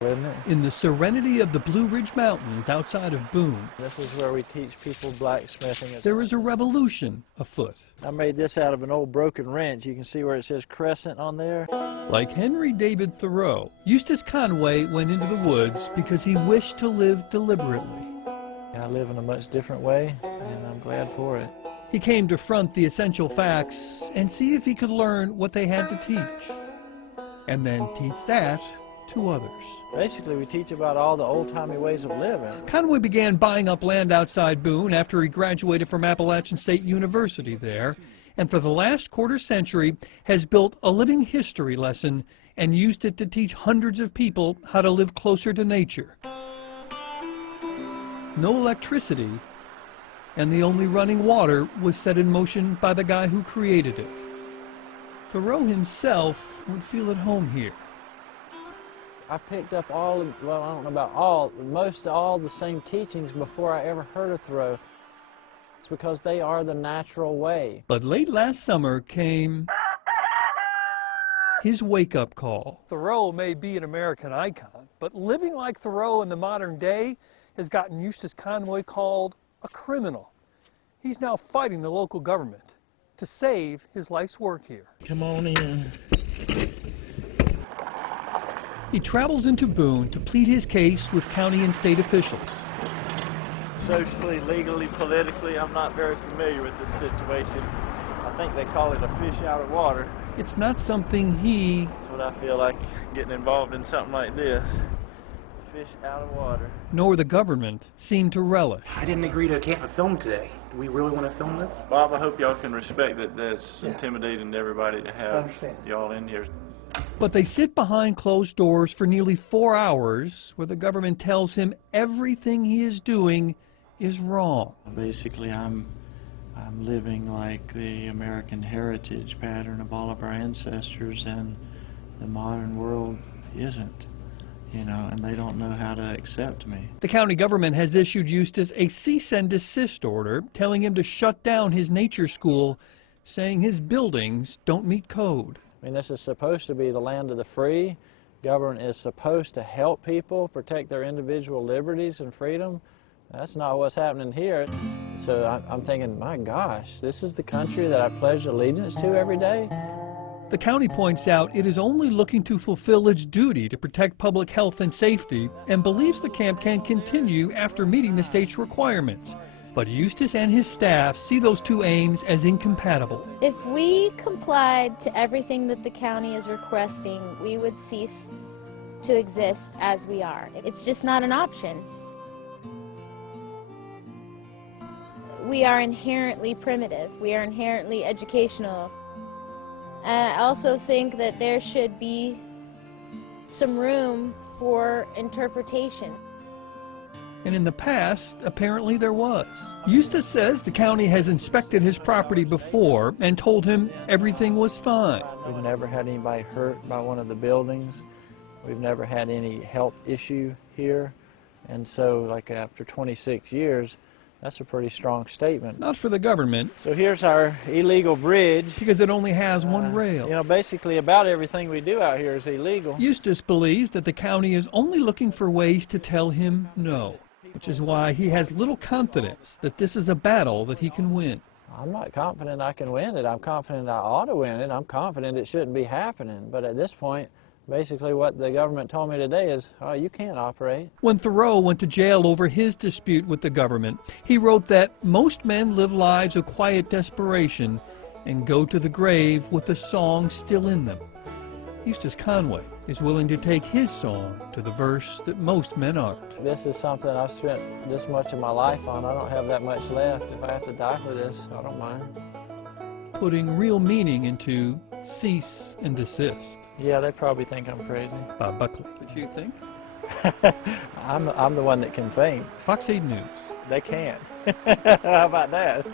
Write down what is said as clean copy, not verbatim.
Isn't it? In the serenity of the Blue Ridge Mountains outside of Boone, This is where we teach people blacksmithing. there is a revolution afoot. I made this out of an old broken wrench. You can see where it says Crescent on there. Like Henry David Thoreau, Eustace Conway went into the woods because he wished to live deliberately. I live in a much different way, and I'm glad for it. He came to front the essential facts and see if he could learn what they had to teach, and then teach that to others. Basically, we teach about all the old-timey ways of living. Conway began buying up land outside Boone after he graduated from Appalachian State University there, and for the last quarter century has built a living history lesson and used it to teach hundreds of people how to live closer to nature. No electricity, and the only running water was set in motion by the guy who created it. Thoreau himself would feel at home here. I picked up all, well, I don't know about all, most all the same teachings before I ever heard of Thoreau. It's because they are the natural way. But late last summer came his wake-up call. Thoreau may be an American icon, but living like Thoreau in the modern day has gotten Eustace Conway called a criminal. He's now fighting the local government to save his life's work here. Come on in. He travels into Boone to plead his case with county and state officials. Socially, legally, politically, I'm not very familiar with this situation. I think they call it a fish out of water. It's not something That's what I feel like getting involved in something like this. Fish out of water. nor the government seem to relish. I didn't agree to a film today. Do we really want to film this? Bob, I hope y'all can respect that that's intimidating to everybody to have y'all in here. But they sit behind closed doors for nearly 4 hours where the government tells him everything he is doing is wrong. Basically, I'm living like the American heritage pattern of all of our ancestors, and the modern world isn't, you know, and they don't know how to accept me. The county government has issued Eustace a cease and desist order telling him to shut down his nature school, saying his buildings don't meet code. I mean, this is supposed to be the land of the free. Government is supposed to help people protect their individual liberties and freedom. That's not what's happening here. So I'm thinking, my gosh, this is the country that I pledge allegiance to every day? The county points out it is only looking to fulfill its duty to protect public health and safety and believes the camp can continue after meeting the state's requirements. But Eustace and his staff see those two aims as incompatible. If we complied to everything that the county is requesting, we would cease to exist as we are. It's just not an option. We are inherently primitive. We are inherently educational. I also think that there should be some room for interpretation. And in the past, apparently there was. Eustace says the county has inspected his property before and told him everything was fine. We've never had anybody hurt by one of the buildings. We've never had any health issue here. And so, like, after 26 years, that's a pretty strong statement. Not for the government. So here's our illegal bridge. Because it only has one rail. You know, basically about everything we do out here is illegal. Eustace believes that the county is only looking for ways to tell him no, which is why he has little confidence that this is a battle that he can win. I'm not confident I can win it. I'm confident I ought to win it. I'm confident it shouldn't be happening. But at this point, basically what the government told me today is, oh, you can't operate. When Thoreau went to jail over his dispute with the government, he wrote that most men live lives of quiet desperation and go to the grave with the song still in them. Eustace Conway is willing to take his song to the verse that most men aren't. This is something I've spent this much of my life on. I don't have that much left. If I have to die for this, I don't mind. Putting real meaning into cease and desist. Yeah, they probably think I'm crazy. Bob Buckley, what you think? I'm the one that can think. Fox 8 News. They can't. How about that?